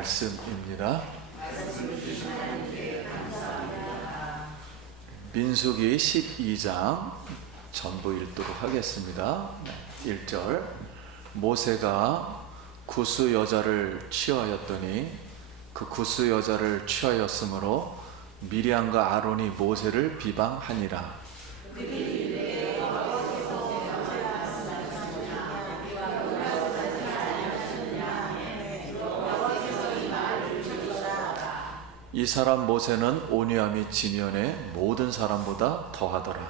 말씀입니다. 민수기 12장 전부 읽도록 하겠습니다. 1절 모세가 구스 여자를 취하였더니 그 구스 여자를 취하였으므로 미리암과 아론이 모세를 비방하니라. 이 사람 모세는 온유함이 지면의 모든 사람보다 더하더라.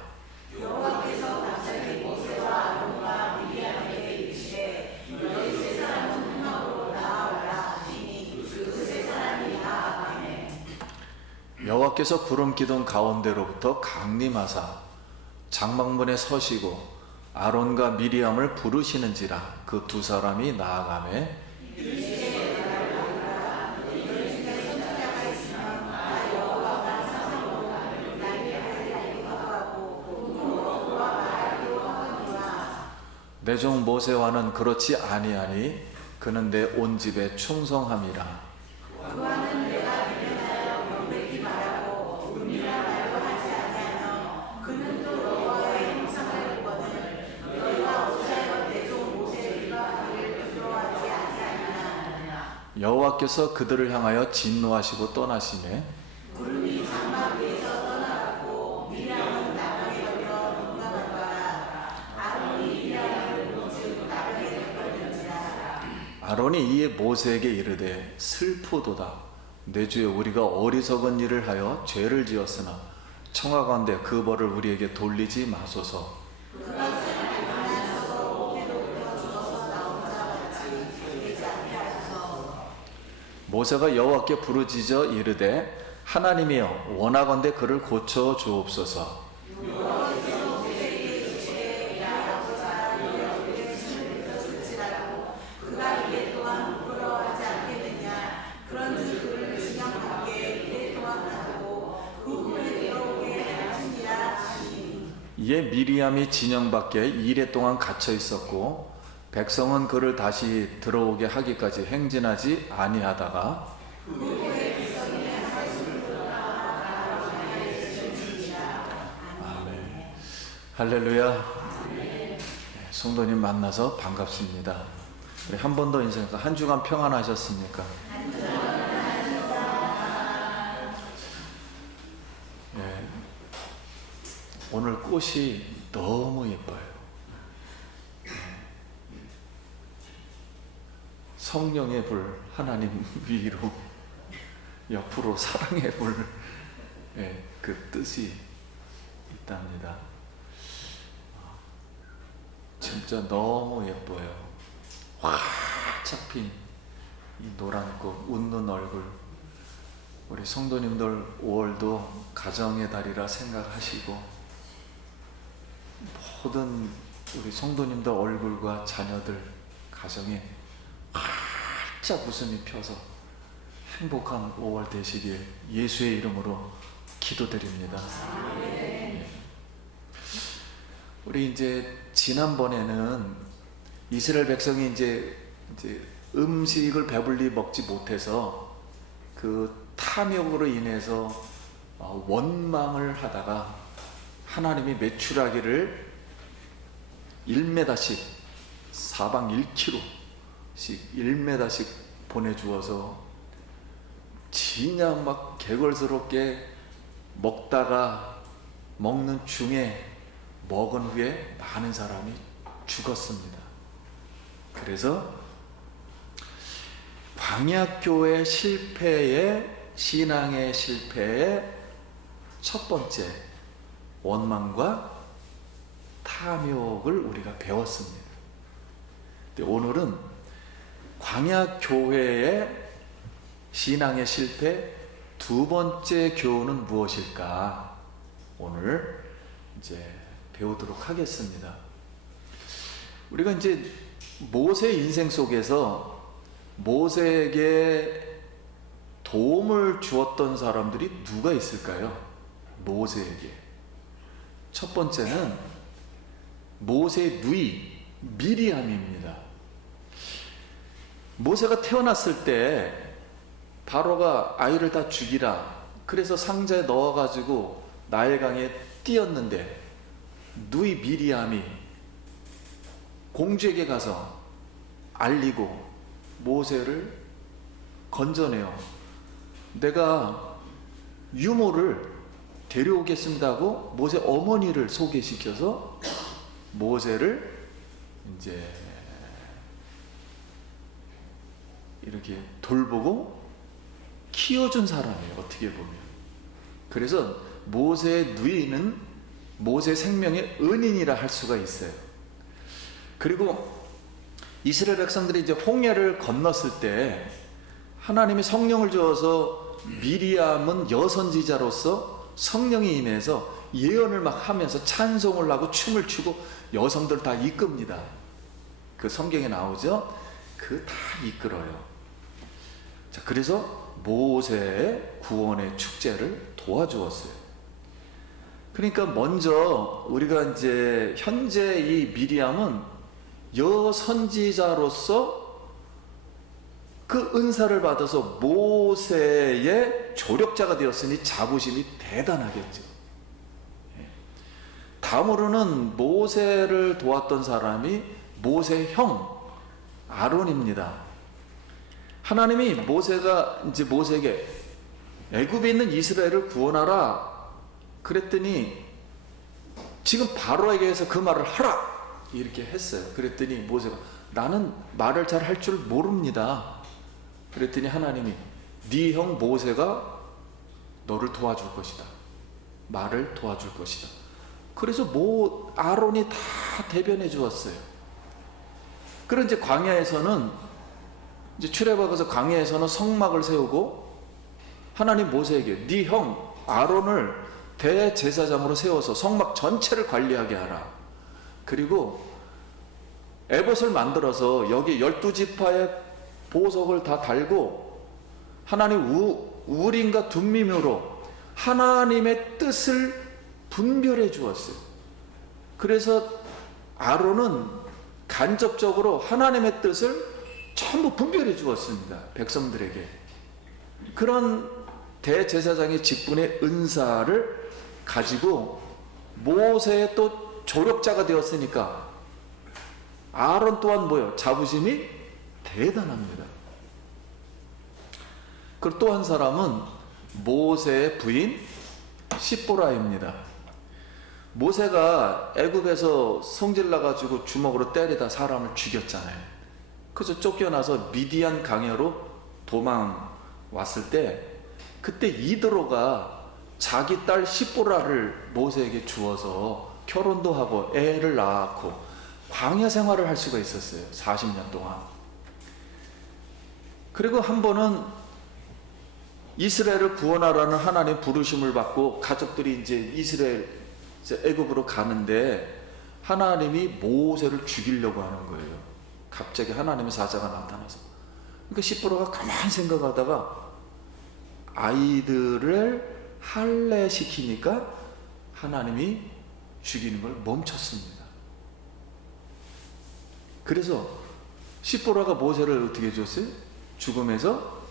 여호와께서 갑자기 모세와 아론과 미리암에게 이르시되 너희 세 사람은 흠막으로 나아와라 하시니 그 세 사람이 나아가매. 여호와께서 구름 기둥 가운데로부터 강림하사 장막문에 서시고 아론과 미리암을 부르시는지라. 그 두 사람이 나아가매 내 종 모세와는 그렇지 아니하니 그는 내 온 집에 충성함이라. 그와는 내가 대면하여 명백히 말하고 은밀한 말로 하지 아니하며 그는 또 너희와의 형상을 보거늘 너희가 어찌하여 내 종 모세를 비방하기를 부끄러워하지 아니하느냐. 여호와께서 그들을 향하여 진노하시고 떠나시매 구름이 장막 위에서 떠나가고 미리암은 나방에 걸려 농감한 바라. 아론이 미리암을 본즉 나방에 걸렸는지라. 아론이 이에 모세에게 이르되 슬프도다. 내 주여 우리가 어리석은 일을 하여 죄를 지었으나 청하건대 그 벌을 우리에게 돌리지 마소서. 모세가 여호와께 부르짖어 이르되 하나님이여 원하건대 그를 고쳐 주옵소서. 그가 이에 또한 부끄러워하지 않겠느냐. 그런즉 그를 진영밖에 이에 또한 하고 그 후에 들어오게 하시니라 하시니. 이에 미리암이 진영 밖에 이레 동안 갇혀 있었고 백성은 그를 다시 들어오게 하기까지 행진하지 아니하다가 아멘. 할렐루야. 네, 성도님 만나서 반갑습니다. 우리 한 번 더 인생에서 한 주간 평안하셨습니까? 네, 오늘 꽃이 너무 예뻐요. 성령의 불, 하나님 위로 옆으로 사랑의 불, 그 뜻이 있답니다. 진짜 너무 예뻐요. 활짝 핀 이 노란 꽃, 웃는 얼굴. 우리 성도님들 5월도 가정의 달이라 생각하시고 모든 우리 성도님들 얼굴과 자녀들 가정에 활짝 웃음이 펴서 행복한 5월 되시길 예수의 이름으로 기도드립니다. 네. 우리 이제 지난번에는 이스라엘 백성이 이제 음식을 배불리 먹지 못해서 그 탐욕으로 인해서 원망을 하다가 하나님이 메추라기를 1m씩 사방 1km씩 1m씩 보내주어서 진짜 막 개걸스럽게 먹다가 먹는 중에 먹은 후에 많은 사람이 죽었습니다. 그래서 광야교회 실패의 신앙의 실패의 첫 번째 원망과 탐욕을 우리가 배웠습니다. 근데 오늘은 광야교회의 신앙의 실패 두 번째 교훈은 무엇일까? 오늘 이제 배우도록 하겠습니다. 우리가 이제 모세 인생 속에서 모세에게 도움을 주었던 사람들이 누가 있을까요? 모세에게. 첫 번째는 모세의 누이 미리암입니다. 모세가 태어났을 때 바로가 아이를 다 죽이라. 그래서 상자에 넣어가지고 나일강에 띄었는데 누이 미리암이 공주에게 가서 알리고 모세를 건져내요. 내가 유모를 데려오겠습니다 하고 모세 어머니를 소개시켜서 모세를 이제 이렇게 돌보고 키워준 사람이에요, 어떻게 보면. 그래서 모세의 누이는 모세 생명의 은인이라 할 수가 있어요. 그리고 이스라엘 백성들이 이제 홍해를 건넜을 때 하나님이 성령을 주어서 미리암은 여선지자로서 성령이 임해서 예언을 막 하면서 찬송을 하고 춤을 추고 여성들 다 이끕니다. 그 성경에 나오죠? 그 다 이끌어요. 자, 그래서 모세의 구원의 축제를 도와주었어요. 그러니까 먼저 우리가 이제 현재 이 미리암은 여선지자로서 그 은사를 받아서 모세의 조력자가 되었으니 자부심이 대단하겠죠. 다음으로는 모세를 도왔던 사람이 모세의 형 아론입니다. 하나님이 모세가 이제 모세에게 애굽에 있는 이스라엘을 구원하라 그랬더니 지금 바로에게서 그 말을 하라 이렇게 했어요. 그랬더니 모세가 나는 말을 잘 할 줄 모릅니다. 그랬더니 하나님이 네 형 모세가 너를 도와줄 것이다. 말을 도와줄 것이다. 그래서 아론이 다 대변해 주었어요. 그런 이제 광야에서는 이제 출애굽에서 광야에서는 성막을 세우고 하나님 모세에게 네 형 아론을 대제사장으로 세워서 성막 전체를 관리하게 하라. 그리고 에봇을 만들어서 여기 12지파의 보석을 다 달고 하나님 우림과 둠밈으로 하나님의 뜻을 분별해 주었어요. 그래서 아론은 간접적으로 하나님의 뜻을 전부 분별해 주었습니다. 백성들에게. 그런 대제사장의 직분의 은사를 가지고 모세의 또 조력자가 되었으니까 아론 또한 뭐요? 자부심이 대단합니다. 그리고 또 한 사람은 모세의 부인 십보라입니다. 모세가 애굽에서 성질나가지고 주먹으로 때리다 사람을 죽였잖아요. 그래서 쫓겨나서 미디안 강야로 도망 왔을 때 그때 이드로가 자기 딸 십보라를 모세에게 주어서 결혼도 하고 애를 낳았고 광야 생활을 할 수가 있었어요. 40년 동안. 그리고 한 번은 이스라엘을 구원하라는 하나님의 부르심을 받고 가족들이 이제 애굽으로 가는데 하나님이 모세를 죽이려고 하는 거예요. 갑자기 하나님의 사자가 나타나서. 그러니까 십보라가 가만히 생각하다가 아이들을 할례시키니까 하나님이 죽이는 걸 멈췄습니다. 그래서 십보라가 모세를 어떻게 해줬어요? 죽음에서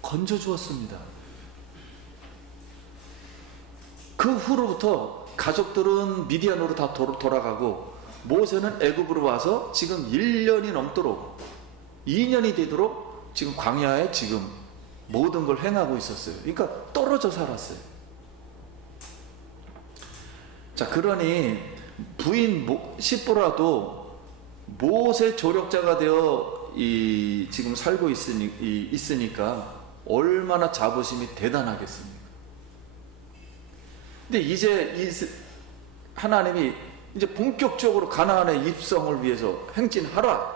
건져주었습니다. 그 후로부터 가족들은 미디안으로 다 돌아가고 모세는 애굽으로 와서 지금 1년이 넘도록 2년이 되도록 지금 광야에 지금 모든 걸 행하고 있었어요. 그러니까 떨어져 살았어요. 자, 그러니 부인 십보라도 모세 조력자가 되어 지금 살고 있으니까 얼마나 자부심이 대단하겠습니까? 근데 이제 하나님이 이제 본격적으로 가나안의 입성을 위해서 행진하라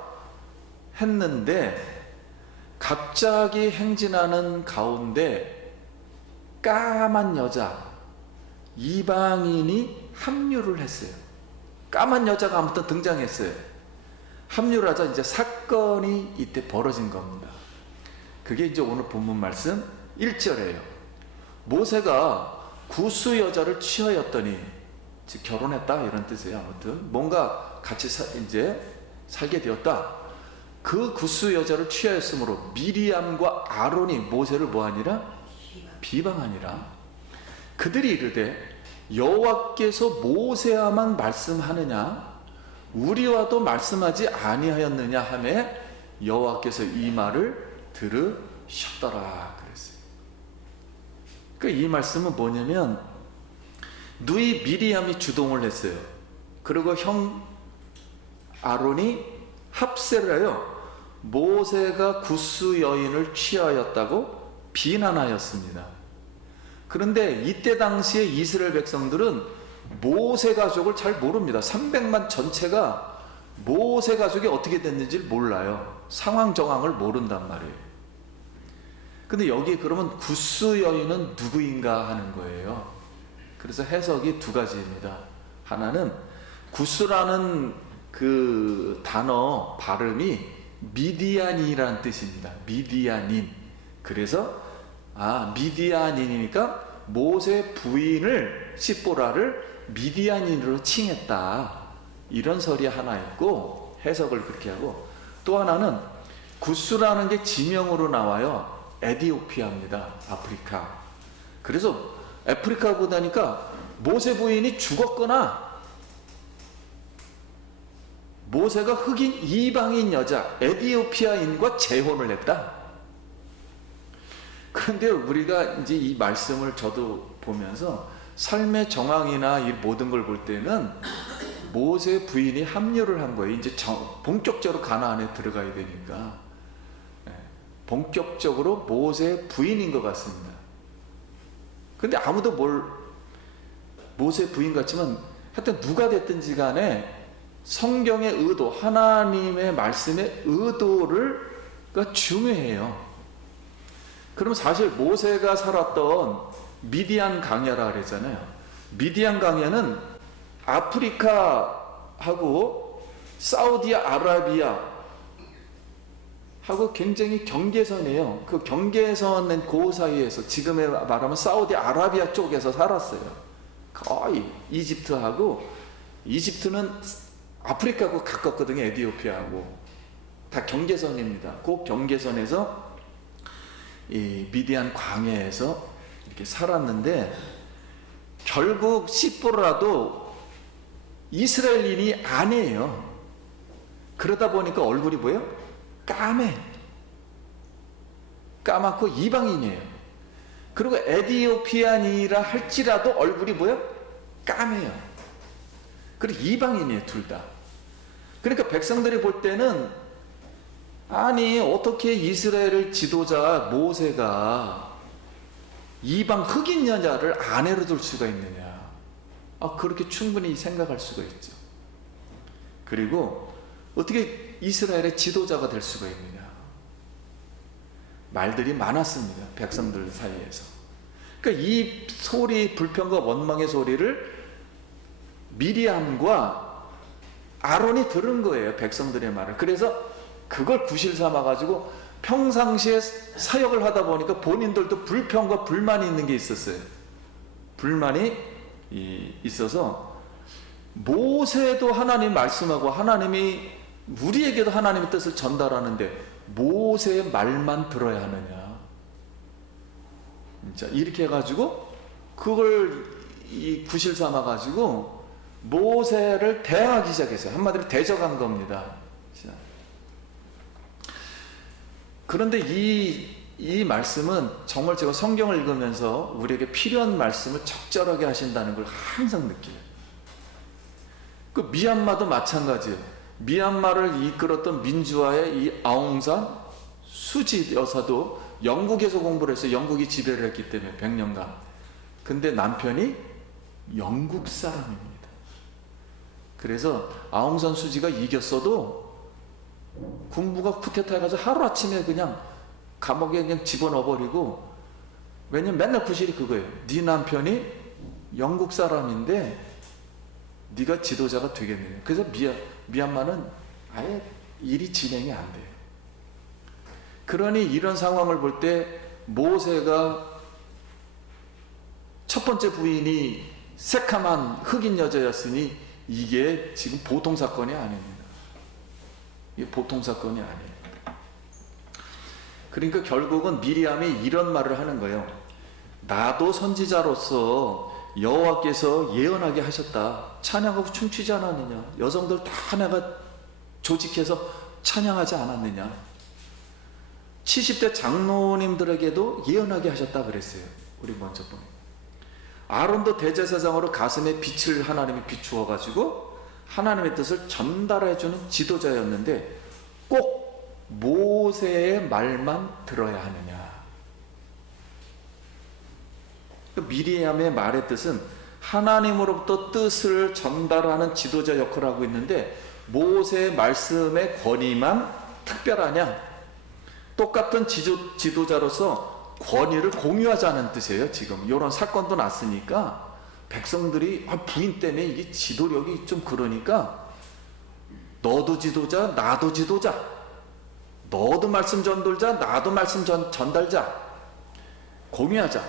했는데 갑자기 행진하는 가운데 까만 여자 이방인이 합류를 했어요. 까만 여자가 아무튼 등장했어요. 합류를 하자 이제 사건이 이때 벌어진 겁니다. 그게 이제 오늘 본문 말씀 1절이에요. 모세가 구스 여자를 취하였더니 즉 결혼했다 이런 뜻이에요. 아무튼 뭔가 같이 이제 살게 되었다. 그 구스 여자를 취하였으므로 미리암과 아론이 모세를 뭐하니라? 비방하니라. 그들이 이르되 여호와께서 모세와만 말씀하느냐 우리와도 말씀하지 아니하였느냐 하매 여호와께서 이 말을 들으셨더라 그랬어요. 그러니까 이 말씀은 뭐냐면 누이 미리암이 주동을 했어요. 그리고 형 아론이 합세를 하여 모세가 구스 여인을 취하였다고 비난하였습니다. 그런데 이때 당시에 이스라엘 백성들은 모세 가족을 잘 모릅니다. 300만 전체가 모세 가족이 어떻게 됐는지 몰라요. 상황 정황을 모른단 말이에요. 근데 여기 그러면 구스 여인은 누구인가 하는 거예요. 그래서 해석이 두 가지입니다. 하나는 구스라는 그 단어 발음이 미디안이라는 뜻입니다. 미디안인. 그래서 미디안인이니까 모세 부인을 시보라를 미디안인으로 칭했다. 이런 설이 하나 있고 해석을 그렇게 하고, 또 하나는 구스라는 게 지명으로 나와요. 에디오피아입니다. 아프리카. 그래서 아프리카 보다니까 모세 부인이 죽었거나 모세가 흑인 이방인 여자 에디오피아인과 재혼을 했다. 그런데 우리가 이제 이 말씀을 저도 보면서 삶의 정황이나 이 모든 걸 볼 때는 모세 부인이 합류를 한 거예요. 이제 본격적으로 가나안에 들어가야 되니까 본격적으로 모세 부인인 것 같습니다. 근데 아무도 모세 부인 같지만 하여튼 누가 됐든지 간에 성경의 의도, 하나님의 말씀의 의도가 중요해요. 그럼 사실 모세가 살았던 미디안 강야라 그랬잖아요. 미디안 강야는 아프리카하고 사우디아라비아 하고 굉장히 경계선이에요. 그 경계선은 그 사이에서 지금의 말하면 사우디아라비아 쪽에서 살았어요. 거의 이집트는 아프리카하고 가깝거든요. 에티오피아하고 다 경계선입니다. 그 경계선에서 이 미디안 광야에서 이렇게 살았는데 결국 시보라도 이스라엘인이 아니에요. 그러다 보니까 얼굴이 뭐예요? 까맣고 이방인이에요. 그리고 에티오피안이라 할지라도 얼굴이 뭐예요? 까매요. 그리고 이방인이에요. 둘 다. 그러니까 백성들이 볼 때는 아니 어떻게 이스라엘을 지도자 모세가 이방 흑인 여자를 아내로 둘 수가 있느냐. 그렇게 충분히 생각할 수가 있죠. 그리고 어떻게 이스라엘의 지도자가 될 수가 있느냐. 말들이 많았습니다. 백성들 사이에서. 그러니까 이 소리, 불평과 원망의 소리를 미리암과 아론이 들은 거예요. 백성들의 말을. 그래서 그걸 구실 삼아가지고 평상시에 사역을 하다 보니까 본인들도 불평과 불만이 있는 게 있었어요. 불만이 있어서 모세도 하나님 말씀하고 하나님이 우리에게도 하나님의 뜻을 전달하는데 모세의 말만 들어야 하느냐. 자, 이렇게 해가지고 그걸 구실 삼아가지고 모세를 대항하기 시작했어요. 한마디로 대적한 겁니다. 그런데 이 말씀은 정말 제가 성경을 읽으면서 우리에게 필요한 말씀을 적절하게 하신다는 걸 항상 느껴요. 그 미얀마도 마찬가지예요. 미얀마를 이끌었던 민주화의 이 아웅산 수지 여사도 영국에서 공부를 했어요. 영국이 지배를 했기 때문에 100년간. 근데 남편이 영국 사람입니다. 그래서 아웅산 수지가 이겼어도 군부가 쿠데타 해가지고 하루아침에 그냥 감옥에 그냥 집어넣어버리고, 왜냐면 맨날 구실이 그거예요. 네 남편이 영국 사람인데 네가 지도자가 되겠느냐. 그래서 미얀마는 아예 일이 진행이 안 돼요. 그러니 이런 상황을 볼 때 모세가 첫 번째 부인이 새카만 흑인 여자였으니 이게 지금 보통 사건이 아닙니다. 이게 보통 사건이 아니에요. 그러니까 결국은 미리암이 이런 말을 하는 거예요. 나도 선지자로서 여호와께서 예언하게 하셨다. 찬양하고 춤추지 않았느냐? 여성들 다 내가 조직해서 찬양하지 않았느냐? 70대 장로님들에게도 예언하게 하셨다 그랬어요. 우리 먼저 보면 아론도 대제사장으로 가슴에 빛을 하나님이 비추어 가지고 하나님의 뜻을 전달해 주는 지도자였는데 꼭 모세의 말만 들어야 하느냐? 미리암의 말의 뜻은 하나님으로부터 뜻을 전달하는 지도자 역할을 하고 있는데 모세의 말씀의 권위만 특별하냐? 똑같은 지도자로서 권위를 공유하자는 뜻이에요. 지금 이런 사건도 났으니까 백성들이 부인 때문에 이게 지도력이 좀 그러니까 너도 지도자 나도 지도자, 너도 말씀 전달자 나도 말씀 전달자, 공유하자.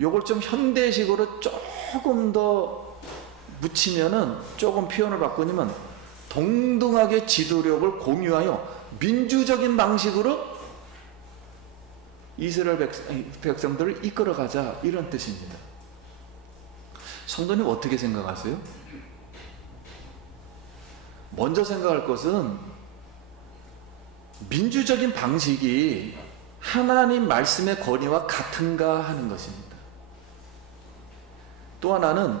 요걸 좀 현대식으로 조금 더 묻히면은, 조금 표현을 바꾸면 동등하게 지도력을 공유하여 민주적인 방식으로 이스라엘 백성들을 이끌어가자, 이런 뜻입니다. 성도님 어떻게 생각하세요? 먼저 생각할 것은 민주적인 방식이 하나님 말씀의 권위와 같은가 하는 것입니다. 또 하나는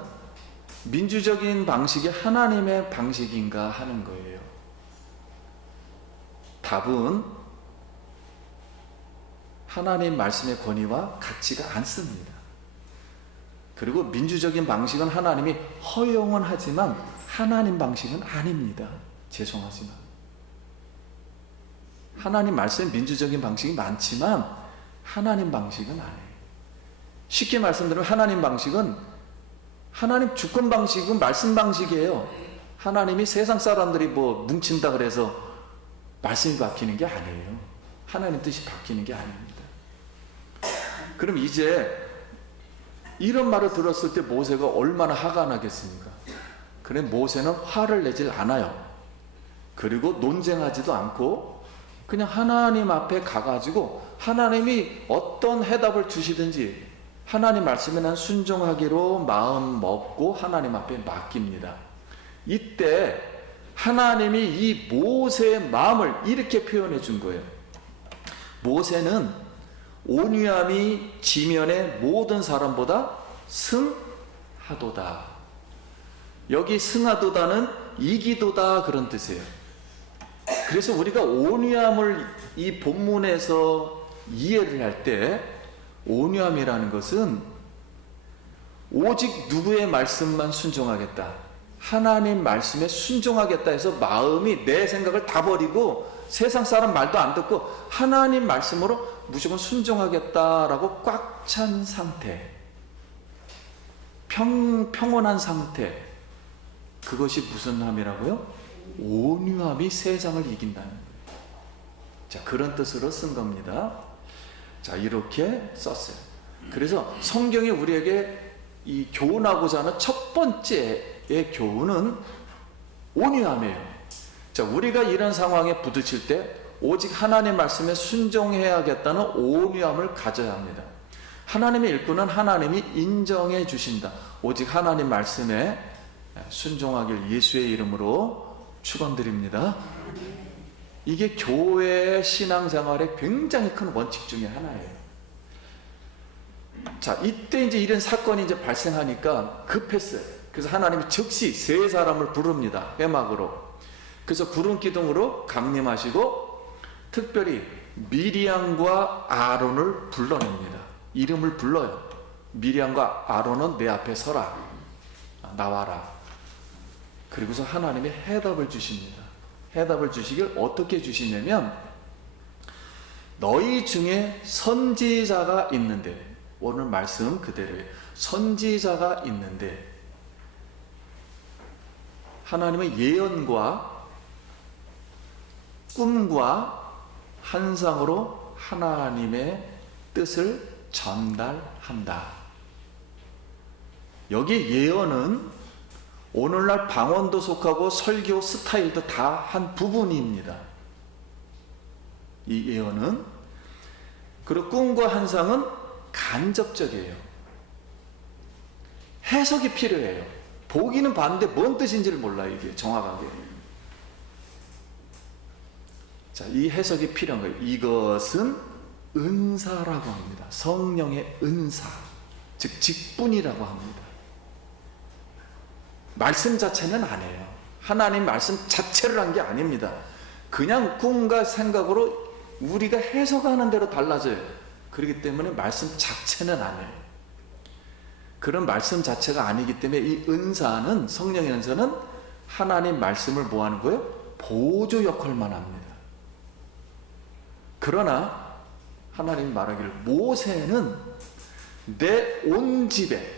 민주적인 방식이 하나님의 방식인가 하는 거예요. 답은 하나님 말씀의 권위와 같지가 않습니다. 그리고 민주적인 방식은 하나님이 허용은 하지만 하나님 방식은 아닙니다. 죄송하지만 하나님 말씀에 민주적인 방식이 많지만 하나님 방식은 아니에요. 쉽게 말씀드리면 하나님 방식은, 하나님 주권 방식은 말씀 방식이에요. 하나님이 세상 사람들이 뭐 뭉친다 그래서 말씀이 바뀌는 게 아니에요. 하나님 뜻이 바뀌는 게 아닙니다. 그럼 이제 이런 말을 들었을 때 모세가 얼마나 화가 나겠습니까? 그래 모세는 화를 내질 않아요. 그리고 논쟁하지도 않고 그냥 하나님 앞에 가가지고 하나님이 어떤 해답을 주시든지 하나님 말씀에 난 순종하기로 마음 먹고 하나님 앞에 맡깁니다. 이때 하나님이 이 모세의 마음을 이렇게 표현해 준 거예요. 모세는 온유함이 지면의 모든 사람보다 승하도다. 여기 승하도다는 이기도다 그런 뜻이에요. 그래서 우리가 온유함을 이 본문에서 이해를 할 때 온유함이라는 것은 오직 누구의 말씀만 순종하겠다, 하나님 말씀에 순종하겠다 해서 마음이 내 생각을 다 버리고 세상 사람 말도 안 듣고 하나님 말씀으로 무조건 순종하겠다라고 꽉 찬 상태, 평온한 상태, 그것이 무슨 함이라고요? 온유함이 세상을 이긴다는 거예요. 자, 그런 뜻으로 쓴 겁니다. 자, 이렇게 썼어요. 그래서 성경이 우리에게 이 교훈하고자 하는 첫 번째의 교훈은 온유함이에요. 자, 우리가 이런 상황에 부딪힐 때 오직 하나님 말씀에 순종해야겠다는 온유함을 가져야 합니다. 하나님의 일꾼은 하나님이 인정해 주신다. 오직 하나님 말씀에 순종하길 예수의 이름으로 축원드립니다. 이게 교회 신앙생활의 굉장히 큰 원칙 중에 하나예요. 자, 이때 이제 이런 사건이 이제 발생하니까 급했어요. 그래서 하나님이 즉시 세 사람을 부릅니다. 회막으로. 그래서 구름 기둥으로 강림하시고 특별히 미리암과 아론을 불러냅니다. 이름을 불러요. 미리암과 아론은 내 앞에 서라. 나와라. 그리고서 하나님이 해답을 주십니다. 해답을 주시길 어떻게 주시냐면 너희 중에 선지자가 있는데, 오늘 말씀 그대로예요. 선지자가 있는데 하나님은 예언과 꿈과 환상으로 하나님의 뜻을 전달한다. 여기 예언은 오늘날 방언도 속하고 설교 스타일도 다 한 부분입니다. 이 예언은 그리고 꿈과 환상은 간접적이에요. 해석이 필요해요. 보기는 봤는데 뭔 뜻인지를 몰라요. 이게 정확하게. 자, 이 해석이 필요한 거예요. 이것은 은사라고 합니다. 성령의 은사, 즉 직분이라고 합니다. 말씀 자체는 아니에요. 하나님 말씀 자체를 한 게 아닙니다. 그냥 꿈과 생각으로 우리가 해석하는 대로 달라져요. 그렇기 때문에 말씀 자체는 아니에요. 그런 말씀 자체가 아니기 때문에 이 은사는, 성령의 은사는 하나님 말씀을 뭐 하는 거예요? 보조 역할만 합니다. 그러나 하나님 말하기를 모세는 내 온 집에,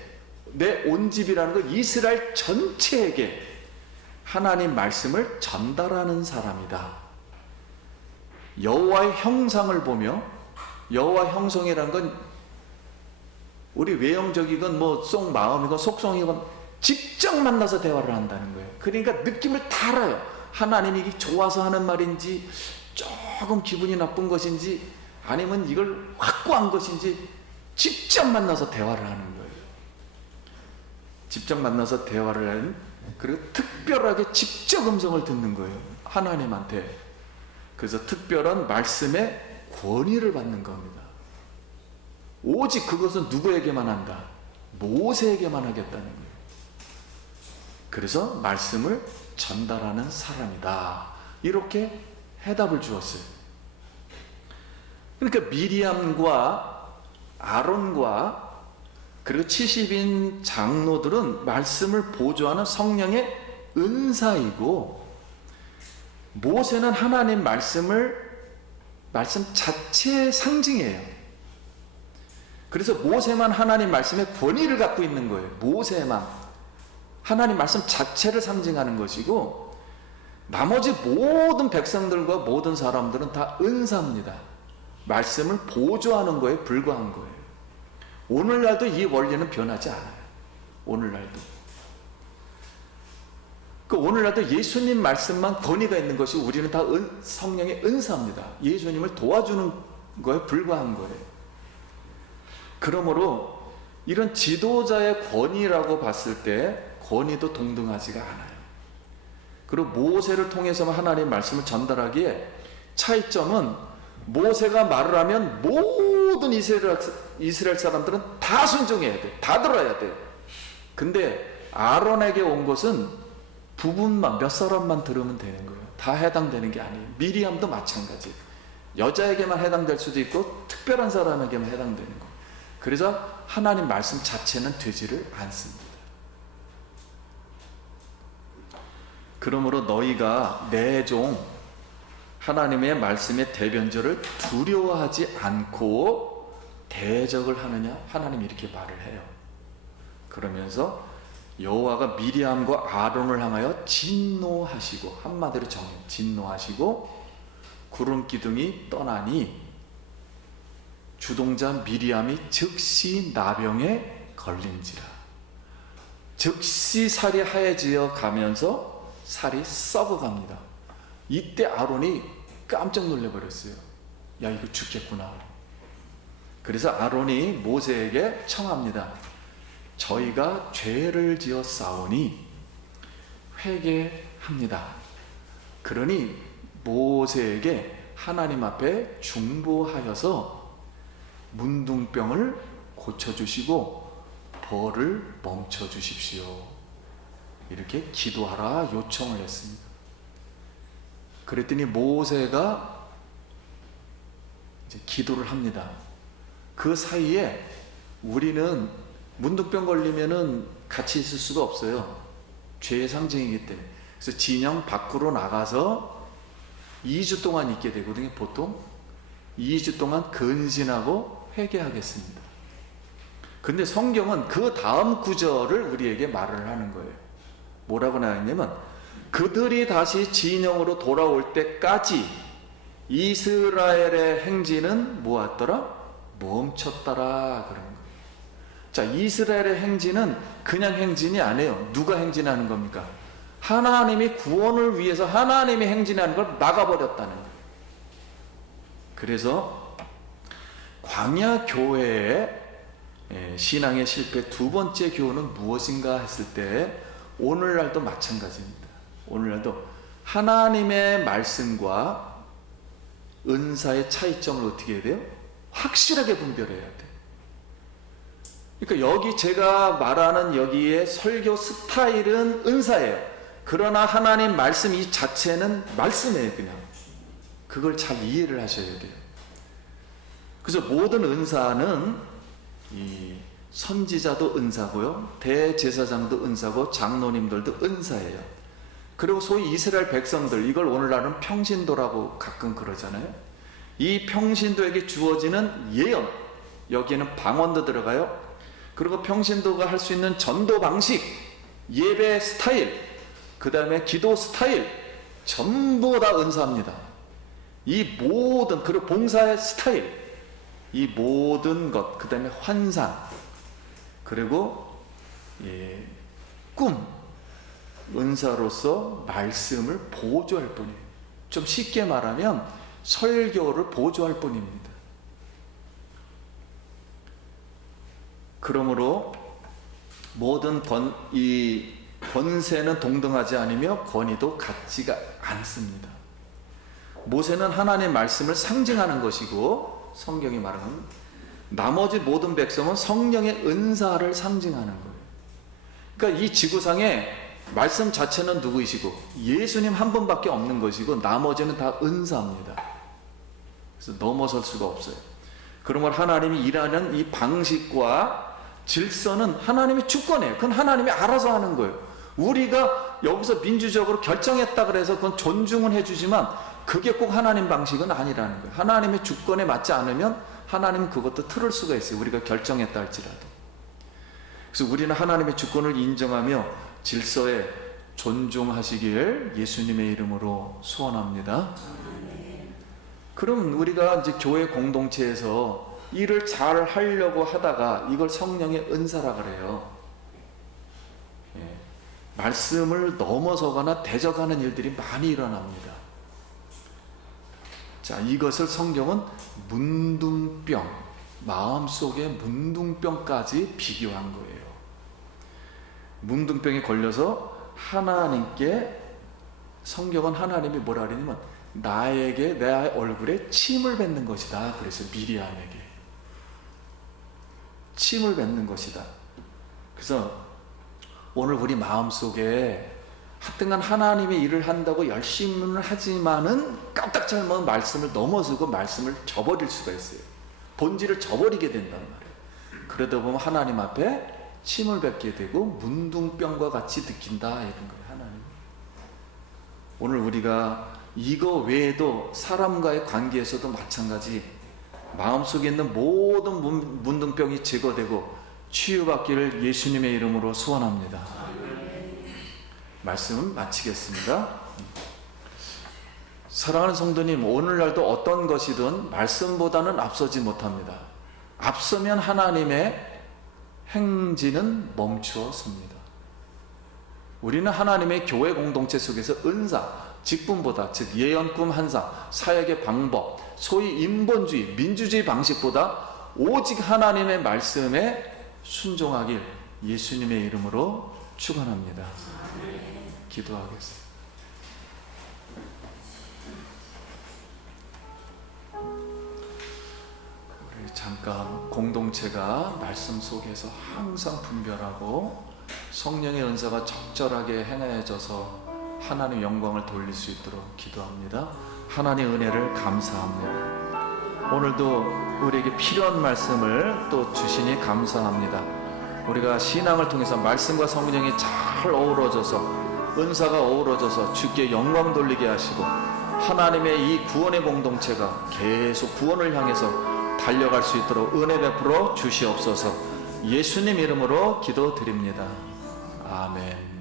내 온 집이라는 건 이스라엘 전체에게 하나님 말씀을 전달하는 사람이다. 여호와의 형상을 보며, 여호와 형성이라는 건 우리 외형적이건 뭐 속 마음이건 속성이건 직접 만나서 대화를 한다는 거예요. 그러니까 느낌을 다 알아요. 하나님이 좋아서 하는 말인지 조금 기분이 나쁜 것인지 아니면 이걸 확고한 것인지 직접 만나서 대화를 하는 거예요. 직접 만나서 대화를 하는, 그리고 특별하게 직접 음성을 듣는 거예요. 하나님한테. 그래서 특별한 말씀의 권위를 받는 겁니다. 오직 그것은 누구에게만 한다? 모세에게만 하겠다는 거예요. 그래서 말씀을 전달하는 사람이다. 이렇게 해답을 주었어요. 그러니까 미리암과 아론과 그리고 70인 장로들은 말씀을 보조하는 성령의 은사이고, 모세는 하나님 말씀 자체의 상징이에요. 그래서 모세만 하나님 말씀의 권위를 갖고 있는 거예요. 모세만 하나님 말씀 자체를 상징하는 것이고, 나머지 모든 백성들과 모든 사람들은 다 은사입니다. 말씀을 보조하는 거에 불과한 거예요. 오늘날도 이 원리는 변하지 않아요. 오늘날도. 오늘날도 예수님 말씀만 권위가 있는 것이, 우리는 다 성령의 은사입니다. 예수님을 도와주는 거에 불과한 거예요. 그러므로 이런 지도자의 권위라고 봤을 때 권위도 동등하지가 않아요. 그리고 모세를 통해서만 하나님의 말씀을 전달하기에 차이점은, 모세가 말을 하면 모든 이스라엘 사람들은 다 순종해야 돼. 다 들어야 돼. 근데 아론에게 온 것은 부분만, 몇 사람만 들으면 되는 거예요. 다 해당되는 게 아니에요. 미리암도 마찬가지. 여자에게만 해당될 수도 있고 특별한 사람에게만 해당되는 거예요. 그래서 하나님 말씀 자체는 되지를 않습니다. 그러므로 너희가 내 종 하나님의 말씀의 대변절을 두려워하지 않고 대적을 하느냐? 하나님이 이렇게 말을 해요. 그러면서 여호와가 미리암과 아론을 향하여 진노하시고, 한마디로 정해, 진노하시고 구름 기둥이 떠나니 주동자 미리암이 즉시 나병에 걸린지라. 즉시 살이 하얘지어 가면서 살이 썩어갑니다. 이때 아론이 깜짝 놀래버렸어요. 야, 이거 죽겠구나. 그래서 아론이 모세에게 청합니다. 저희가 죄를 지어 싸우니 회개합니다. 그러니 모세에게 하나님 앞에 중보하여서 문둥병을 고쳐주시고 벌을 멈춰주십시오. 이렇게 기도하라 요청을 했습니다. 그랬더니 모세가 이제 기도를 합니다. 그 사이에 우리는 문둥병 걸리면은 같이 있을 수가 없어요. 죄의 상징이기 때문에. 그래서 진영 밖으로 나가서 2주 동안 있게 되거든요. 보통 2주 동안 근신하고 회개하겠습니다. 근데 성경은 그 다음 구절을 우리에게 말을 하는 거예요. 뭐라고 나왔냐면, 그들이 다시 진영으로 돌아올 때까지 이스라엘의 행진은 뭐였더라? 멈췄더라. 그런 거예요. 자, 이스라엘의 행진은 그냥 행진이 아니에요. 누가 행진하는 겁니까? 하나님이 구원을 위해서 하나님이 행진하는 걸 막아버렸다는 거예요. 그래서 광야 교회의 신앙의 실패 두 번째 교훈은 무엇인가 했을 때 오늘날도 마찬가지입니다. 오늘날도 하나님의 말씀과 은사의 차이점을 어떻게 해야 돼요? 확실하게 분별해야 돼요. 그러니까 여기 제가 말하는 여기에 설교 스타일은 은사예요. 그러나 하나님 말씀 이 자체는 말씀이에요. 그냥 그걸 잘 이해를 하셔야 돼요. 그래서 모든 은사는 이 선지자도 은사고요, 대제사장도 은사고 장로님들도 은사예요. 그리고 소위 이스라엘 백성들, 이걸 오늘날은 평신도라고 가끔 그러잖아요. 이 평신도에게 주어지는 예언, 여기에는 방언도 들어가요. 그리고 평신도가 할 수 있는 전도 방식, 예배 스타일, 그 다음에 기도 스타일, 전부 다 은사입니다. 이 모든, 그리고 봉사의 스타일, 이 모든 것, 그 다음에 환상, 그리고 꿈, 은사로서 말씀을 보조할 뿐이에요. 좀 쉽게 말하면 설교를 보조할 뿐입니다. 그러므로 모든 이 권세는 동등하지 않으며 권위도 같지가 않습니다. 모세는 하나님의 말씀을 상징하는 것이고, 성경이 말하는 나머지 모든 백성은 성령의 은사를 상징하는 거예요. 그러니까 이 지구상에 말씀 자체는 누구이시고 예수님 한 분밖에 없는 것이고 나머지는 다 은사입니다. 그래서 넘어설 수가 없어요. 그러므로 하나님이 일하는 이 방식과 질서는 하나님의 주권이에요. 그건 하나님이 알아서 하는 거예요. 우리가 여기서 민주적으로 결정했다 그래서 그건 존중은 해주지만 그게 꼭 하나님 방식은 아니라는 거예요. 하나님의 주권에 맞지 않으면 하나님은 그것도 틀을 수가 있어요. 우리가 결정했다 할지라도. 그래서 우리는 하나님의 주권을 인정하며 질서에 존중하시길 예수님의 이름으로 소원합니다. 그럼 우리가 이제 교회 공동체에서 일을 잘 하려고 하다가 이걸 성령의 은사라 그래요. 말씀을 넘어서거나 대적하는 일들이 많이 일어납니다. 자, 이것을 성경은 문둥병, 마음속의 문둥병까지 비교한 거예요. 문둥병에 걸려서 하나님께, 성경은 하나님이 뭐라 그러냐면 나에게, 내 얼굴에 침을 뱉는 것이다. 그래서 미리암에게 침을 뱉는 것이다. 그래서 오늘 우리 마음속에 하여튼간 하나님의 일을 한다고 열심히는 하지만은 깜딱 잘못 말씀을 넘어서고 말씀을 저버릴 수가 있어요. 본질을 저버리게 된단 말이에요. 그러다 보면 하나님 앞에 침을 뱉게 되고 문둥병과 같이 느낀다 이런 거예요. 하나님. 오늘 우리가 이거 외에도 사람과의 관계에서도 마찬가지, 마음속에 있는 모든 문둥병이 제거되고 치유받기를 예수님의 이름으로 소원합니다. 말씀은 마치겠습니다. 사랑하는 성도님, 오늘날도 어떤 것이든 말씀보다는 앞서지 못합니다. 앞서면 하나님의 행진은 멈추어 섭니다. 우리는 하나님의 교회 공동체 속에서 은사, 직분보다, 즉 예언, 꿈, 환상, 사역의 방법, 소위 인본주의, 민주주의 방식보다 오직 하나님의 말씀에 순종하길 예수님의 이름으로 축원합니다. 기도하겠습니다. 우리 잠깐 공동체가 말씀 속에서 항상 분별하고 성령의 은사가 적절하게 행해져서 하나님의 영광을 돌릴 수 있도록 기도합니다. 하나님의 은혜를 감사합니다. 오늘도 우리에게 필요한 말씀을 또 주시니 감사합니다. 우리가 신앙을 통해서 말씀과 성령이 잘 어우러져서, 은사가 어우러져서 주께 영광 돌리게 하시고 하나님의 이 구원의 공동체가 계속 구원을 향해서 달려갈 수 있도록 은혜 베풀어 주시옵소서. 예수님 이름으로 기도드립니다. 아멘.